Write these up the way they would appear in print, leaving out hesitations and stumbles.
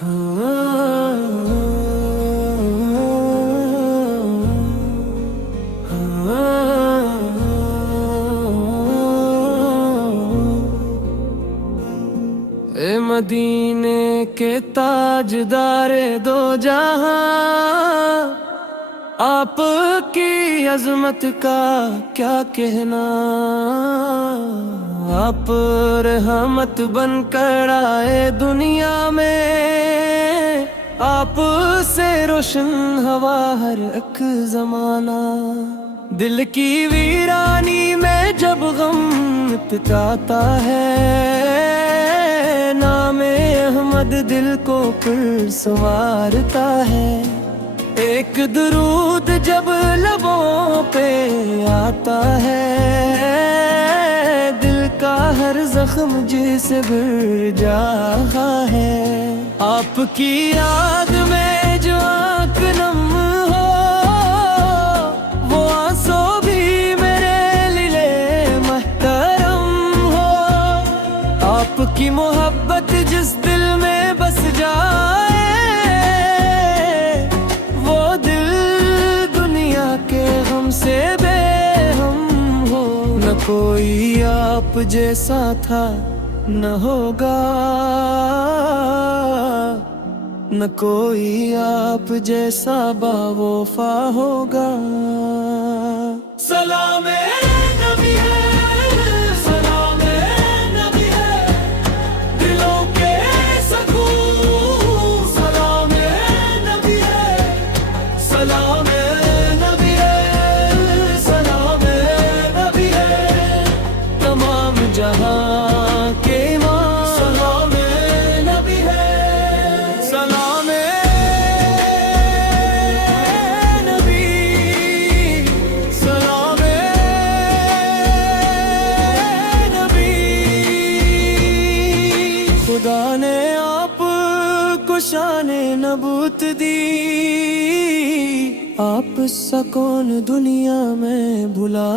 اے مدینے کے تاجدارے دو جہاں، آپ کی عظمت کا کیا کہنا، آپ رحمت بن کر آئے دنیا میں، آپ سے روشن ہوا ہر ایک زمانہ، دل کی ویرانی میں جب غم ٹاتا ہے، نام احمد دل کو پر سنوارتا ہے، ایک درود جب لبوں پہ آتا ہے، دل کا ہر زخم جسے بھر جاتا ہے، آپ کی یاد میں جو آنکھ نم ہو، وہ آنسو بھی میرے لیے محترم ہو، آپ کی محبت جس دل میں بس جائے، وہ دل دنیا کے غم سے بے ہم ہو، نہ کوئی آپ جیسا تھا نہ ہوگا، نہ کوئی آپ جیسا باوفا ہوگا، سلام نبی ہے، سلام نبی ہے، دلوں کے سکون، سلام نبی ہے، سلام نبی ہے، سلام نبی ہے، تمام جہاں کے امام، سلام نبی ہے، سلام نبی، سلام نبی، خدا نے آپ کو شان نبوت دی، آپ سا کون دنیا میں بھلا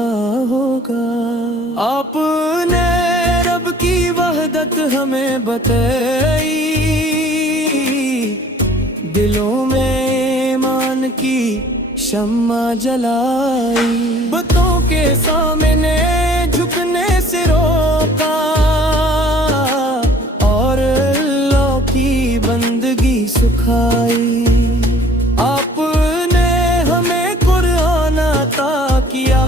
ہوگا، آپ نے رب کی وحدت ہمیں بتائی، دلوں میں ایمان کی شمع جلائی، بتوں کے سامنے جھکنے سے روکا، اور اللہ کی بندگی سکھائی، آپ نے ہمیں قرآن عطا کیا،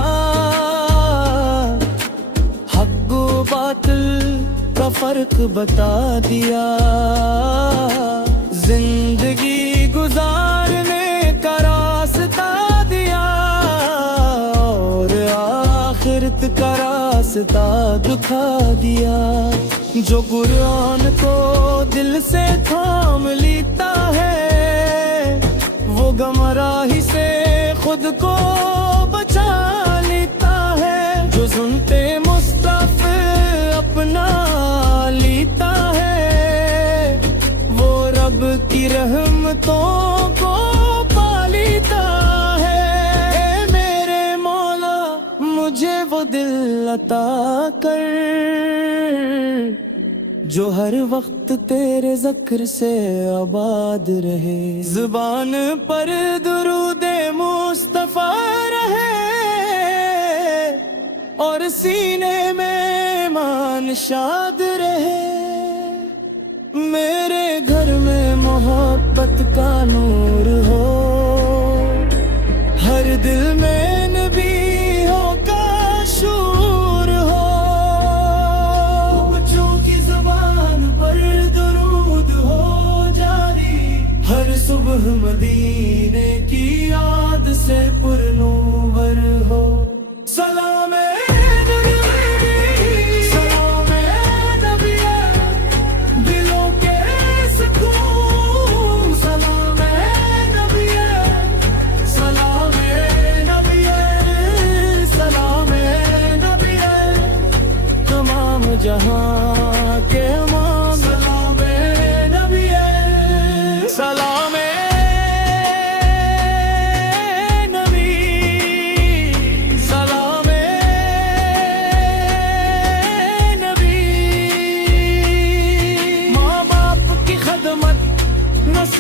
حق و باطل کا فرق بتا دیا، زندگی گزارنے کا راستہ دیا، اور آخرت کا راستہ دکھا دیا، جو قرآن کو دل سے تھام لیتا ہے، وہ گمراہی سے خود کو بچا لیتا ہے، جو سنتے مصطفی اپنا لیتا ہے، وہ رب کی رحمتوں کو پا لیتا ہے، اے میرے مولا مجھے وہ دل عطا کر، جو ہر وقت تیرے ذکر سے آباد رہے، زبان پر درود مصطفیٰ رہے، اور سینے میں ایمان شاد رہے، میرے گھر میں محبت کا نور ہو، ہر دل میں نبیوں کا شور ہو، بچوں کی زبان پر درود ہو جاری، ہر صبح مدینے کی یاد سے پرنور ہو، سلام نبی